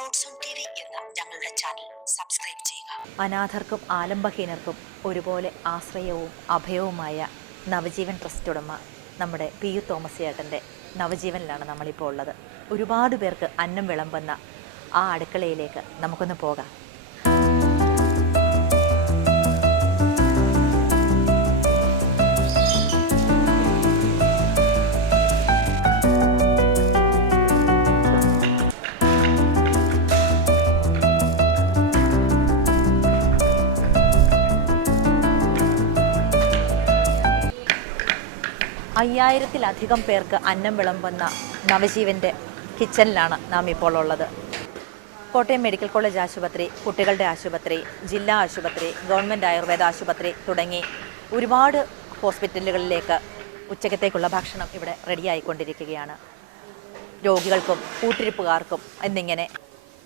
ഞങ്ങളുടെ channel subscribe ചെയ്യുക. അനാഥർക്കും ആലംബഹീനർക്കും ഒരുപോലെ ആശ്രയവും അഭയവുമായ നവജീവൻ ട്രസ്റ്റ് ഉടമ നമ്മുടെ പി യു തോമസ് ചേട്ടന്റെ നവജീവനിലാണ് നമ്മളിപ്പോൾ ഉള്ളത്. ഒരുപാട് പേർക്ക് അന്നം വിളമ്പുന്ന ആ അടുക്കളയിലേക്ക് നമുക്കൊന്ന് പോകാം. അയ്യായിരത്തിലധികം പേർക്ക് അന്നം വിളമ്പുന്ന നവജീവന്റെ കിച്ചണിലാണ് നാം ഇപ്പോൾ ഉള്ളത്. കോട്ടയം മെഡിക്കൽ കോളേജ് ആശുപത്രി കുട്ടികളുടെ ആശുപത്രി ജില്ലാ ആശുപത്രി ഗവൺമെന്റ് ആയുർവേദ ആശുപത്രി തുടങ്ങി ഒരുപാട് ഹോസ്പിറ്റലുകളിലേക്ക് ഉച്ചക്കത്തേക്കുള്ള ഭക്ഷണം ഇവിടെ റെഡിയായിക്കൊണ്ടിരിക്കുകയാണ്. രോഗികൾക്കും കൂട്ടിരിപ്പുകാർക്കും എന്നിങ്ങനെ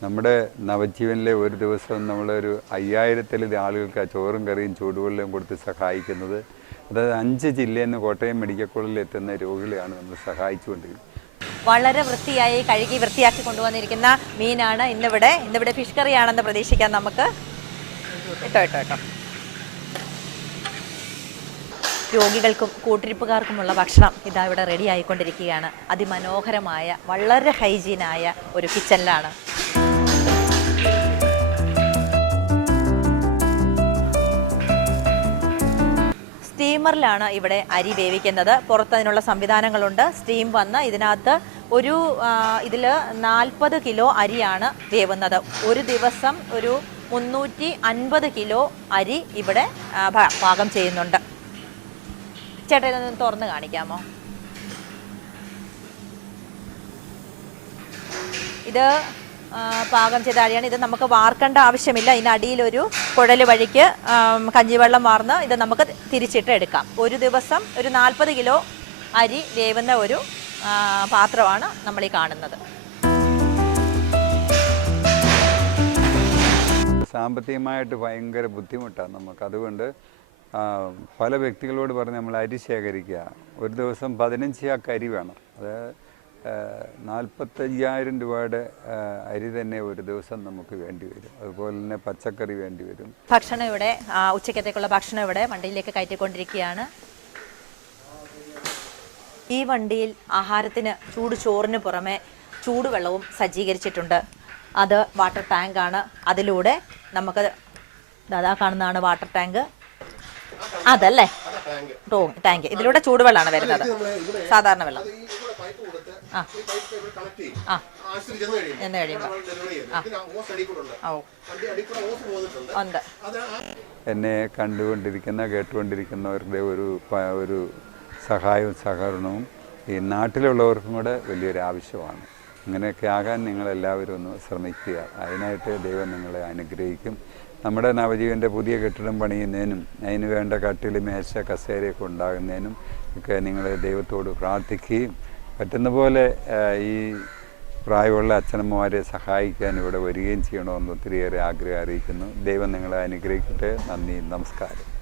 നമ്മുടെ നവജീവനിലെ ഒരു ദിവസം നമ്മളൊരു അയ്യായിരത്തിലധികം ആളുകൾക്ക് ആ ചോറും കറിയും ചൂടുവെള്ളവും കൊടുത്ത് സഹായിക്കുന്നത് അതായത് അഞ്ച് ജില്ലയിൽ നിന്ന് കോട്ടയം മെഡിക്കൽ കോളേജിൽ എത്തുന്ന രോഗികളെയാണ് നമ്മൾ സഹായിച്ചുകൊണ്ടിരിക്കുന്നത്. വളരെ വൃത്തിയായി കഴുകി വൃത്തിയാക്കി കൊണ്ടുവന്നിരിക്കുന്ന മീനാണ് ഇന്നിവിടെ. ഇന്നിവിടെ ഫിഷ് കറിയാണെന്ന് പ്രതീക്ഷിക്കാം നമുക്ക്. രോഗികൾക്കും കൂട്ടിരിപ്പുകാർക്കുമുള്ള ഭക്ഷണം ഇതാ ഇവിടെ റെഡി ആയിക്കൊണ്ടിരിക്കുകയാണ്. അതിമനോഹരമായ വളരെ ഹൈജീനായ ഒരു കിച്ചണിലാണ് സ്റ്റീമറിലാണ് ഇവിടെ അരി വേവിക്കുന്നത്. പുറത്ത് അതിനുള്ള സംവിധാനങ്ങളുണ്ട്. സ്റ്റീം വന്ന് ഇതിനകത്ത് ഒരു ഇതിൽ നാൽപ്പത് കിലോ അരിയാണ് വേവുന്നത്. ഒരു ദിവസം ഒരു മുന്നൂറ്റി അൻപത് കിലോ അരി ഇവിടെ പാകം ചെയ്യുന്നുണ്ട്. ചേട്ടാ ഇതൊന്ന് തുറന്ന് കാണിക്കാമോ? ഇത് പാകം ചെയ്ത അരിയാണ്. ഇത് നമുക്ക് വാർക്കേണ്ട ആവശ്യമില്ല. ഇതിന് അടിയിലൊരു കുഴൽ വഴിക്ക് കഞ്ഞിവെള്ളം വാർന്ന് ഇത് നമുക്ക് തിരിച്ചിട്ട് എടുക്കാം. ഒരു ദിവസം ഒരു നാൽപ്പത് കിലോ അരി വേവുന്ന ഒരു പാത്രമാണ് നമ്മൾ ഈ കാണുന്നത്. സാമ്പത്തികമായിട്ട് ഭയങ്കര ബുദ്ധിമുട്ടാണ് നമുക്ക്. അതുകൊണ്ട് പല വ്യക്തികളോട് പറഞ്ഞ് നമ്മൾ അരി ശേഖരിക്കുക. ഒരു ദിവസം പതിനഞ്ച് ചാക്ക് അരി വേണം. അത് നാൽപ്പത്തയ്യായിരം രൂപയുടെ അരി തന്നെ ഒരു ദിവസം നമുക്ക് വേണ്ടി വരും. അതുപോലെ തന്നെ പച്ചക്കറി വേണ്ടി വരും. ഭക്ഷണം ഇവിടെ ഉച്ചക്കത്തേക്കുള്ള ഭക്ഷണം ഇവിടെ വണ്ടിയിലേക്ക് കയറ്റിക്കൊണ്ടിരിക്കുകയാണ്. ഈ വണ്ടിയിൽ ആഹാരത്തിന് ചൂട് ചോറിന് പുറമെ ചൂടുവെള്ളവും സജ്ജീകരിച്ചിട്ടുണ്ട്. അത് വാട്ടർ ടാങ്കാണ് അതിലൂടെ നമുക്ക് ദാദാ കാണുന്നതാണ് വാട്ടർ ടാങ്ക്. അതല്ലേ? ടോ ടാങ്ക്. ഇതിലൂടെ ചൂടുവെള്ളമാണ് വരുന്നത്. സാധാരണ വെള്ളം. എന്ന് കണ്ടുകൊണ്ടിരിക്കുന്ന കേട്ടുകൊണ്ടിരിക്കുന്നവരുടെ ഒരു ഒരു സഹായവും സഹകരണവും ഈ നാട്ടിലുള്ളവർക്കും കൂടെ വലിയൊരു ആവശ്യമാണ്. ഇങ്ങനെയൊക്കെ ആകാൻ നിങ്ങളെല്ലാവരും ഒന്ന് ശ്രമിക്കുക. അതിനായിട്ട് ദൈവം നിങ്ങളെ അനുഗ്രഹിക്കും. നമ്മുടെ നവജീവന്റെ പുതിയ കെട്ടിടം പണിയുന്നതിനും അതിന് വേണ്ട കട്ടിൽ മേശ കസേരയൊക്കെ ഉണ്ടാകുന്നതിനും ഒക്കെ നിങ്ങൾ ദൈവത്തോട് പ്രാർത്ഥിക്കുകയും പറ്റുന്ന പോലെ ഈ പ്രായമുള്ള അച്ഛനമ്മമാരെ സഹായിക്കാൻ ഇവിടെ വരികയും ചെയ്യണമെന്ന് ഒത്തിരിയേറെ ആഗ്രഹം അറിയിക്കുന്നു. ദൈവം നിങ്ങളെ അനുഗ്രഹിക്കട്ടെ. നന്ദി. നമസ്കാരം.